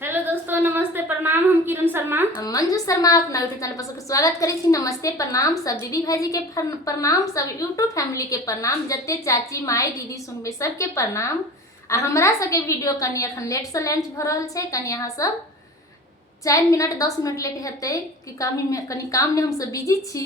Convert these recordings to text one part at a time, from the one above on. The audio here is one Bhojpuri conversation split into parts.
हेलो दोस्तों, नमस्ते प्रणाम। हम किरण शर्मा, हम मंजू शर्मा अपना यूट्यूब चैनल पर सबके स्वागत करी छी। नमस्ते प्रणाम सब दीदी भाईजी के प्रणाम, सब यूट्यूब फैमिली के प्रणाम, जते चाची माई दीदी सुनबे सबके प्रणाम। आ हमरा सबके वीडियो कनी अखन लेट से लॉन्च भ रहल छै। कनी अहाँ सब 4 मिनट 10 मिनट लेट हेतै कि कनी काम में हम सब बिजी छी,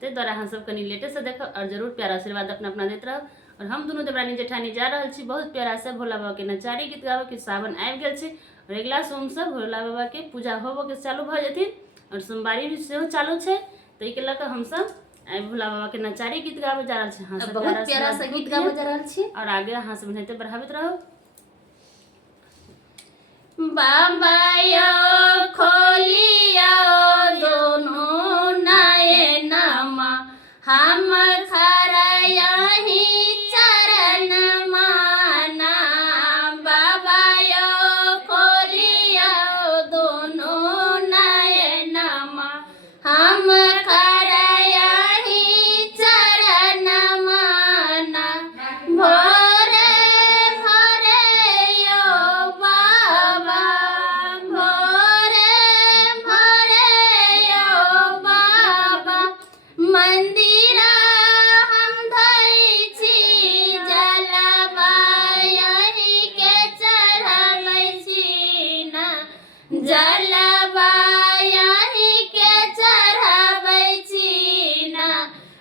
ते द्वारा अहाँ सब कनी लेटे से देखब और जरूर प्यार आशीर्वाद अपना अपना देत रहब। और हम दोनों देवरानी जेठानी जा रहल छी बहुत प्यारा से भोला बाबा के नचारी गीत गावे के। सावन आबि गेल छै और अगला सोम से भोला बाबा के पूजा होबो के चालू भ जेथिन और सोमवारी भी सेहो चालू छै। तै के लक हम सब आइ भोला बाबा के नचारी गीत गावे जा रहल छी। हां सब बहुत प्यारा से गीत गावे जा रहल छी और आगे अहाँ सब बनते बढ़ाबैत रहब। बाबा यो खोलिया दोनों नयनमा, हम खरा यही चरण माना। बाबा यो खोलिया दोनों नयनमा, हम खरा यही चरण माना। भोरे भोरे यो बाबा, भोरे भोरे यो बाबा, मंदिरा हम धइ छी जलवा यही के चढ़ाबै छी ना। जलवा यही के चढ़ाबै छी ना।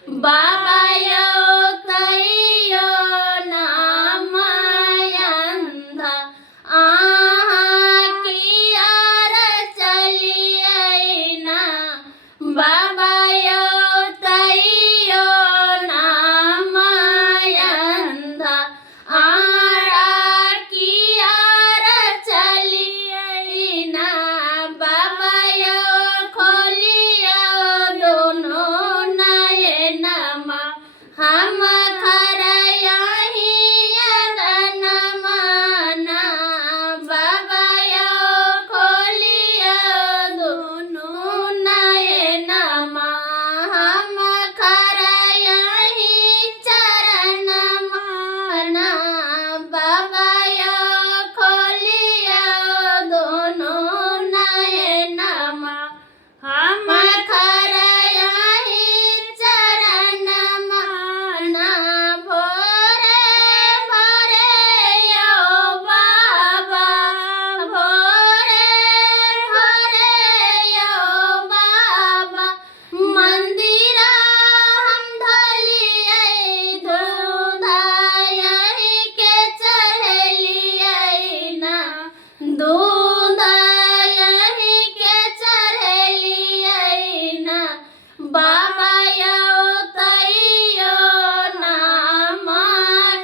बाबा यो कहियो नाम अंधा, आहाँ कियार चलियै ना। बाबा यो तैयो नाम अंधा, आरा कियार चलियै ना। बाबा यो खोलियो दोनों नयनमा, हम खरा यही अंगनमा ना। बाबा यो खोलियो दोनों नयनमा, हम खरा यही चरणमा ना। बाबा यो खोलियो दोनों नयनमा, हम खरा यही चरणमा ना। भोरे भोरे यो बाबा, भोरे भोरे यो बाबा, मंदिरा हम धलियै दूधा यही के चढ़लियै ना। दूध यही के चढ़लियै ना। बाबा यो तैयो नाम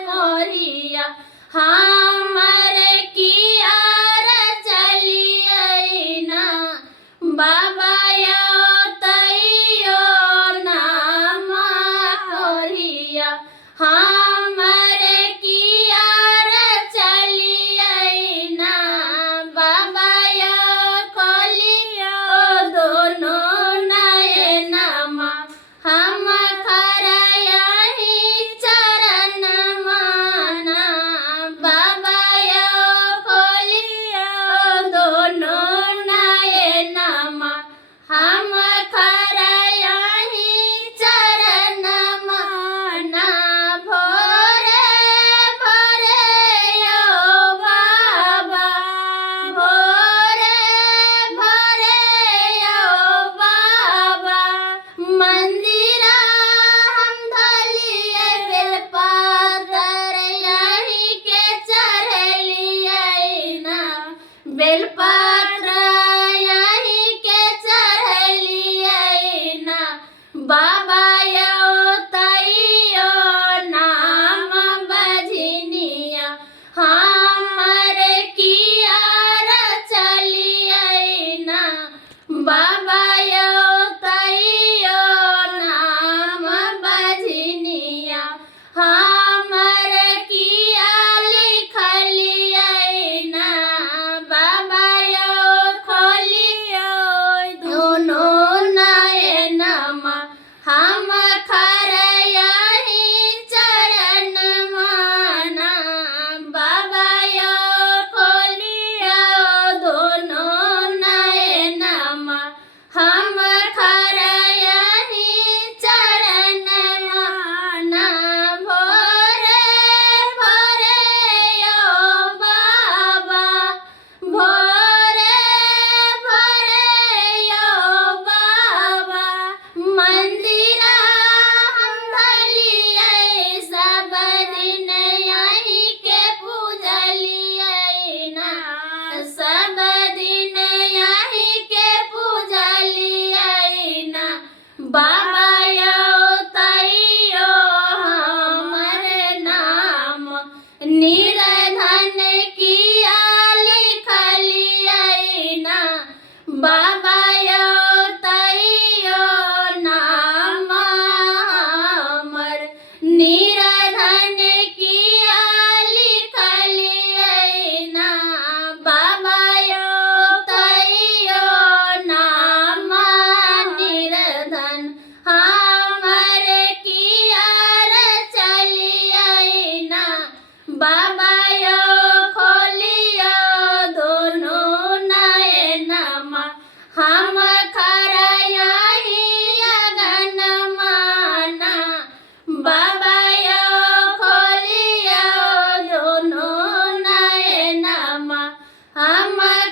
कोरिया, हमर कियार चलियै ना। बाबा यो तैयो नाम कोरिया, हमर कियार चलियै ना। बाबा यो खोलियो दोनों नयनमा, हम खरा यही चरणमा ना। बाबा यो खोलियो दोनों नयनमा, हम खरा यही चरणमा ना। भोरे भोरे यो बाबा, भोरे भोरे यो बाबा, मंदिरा हम धलियै बेलपातर यही के चढ़लियै ना। बेलपत्र यही के चढ़लियै ना। बाबा यो तैयो नाम बजनिया, हमर कियार चलियै ना। बाबा यो तैयो नाम बजनिया, हमर किया लिखलियै ना। बाबा यो हमर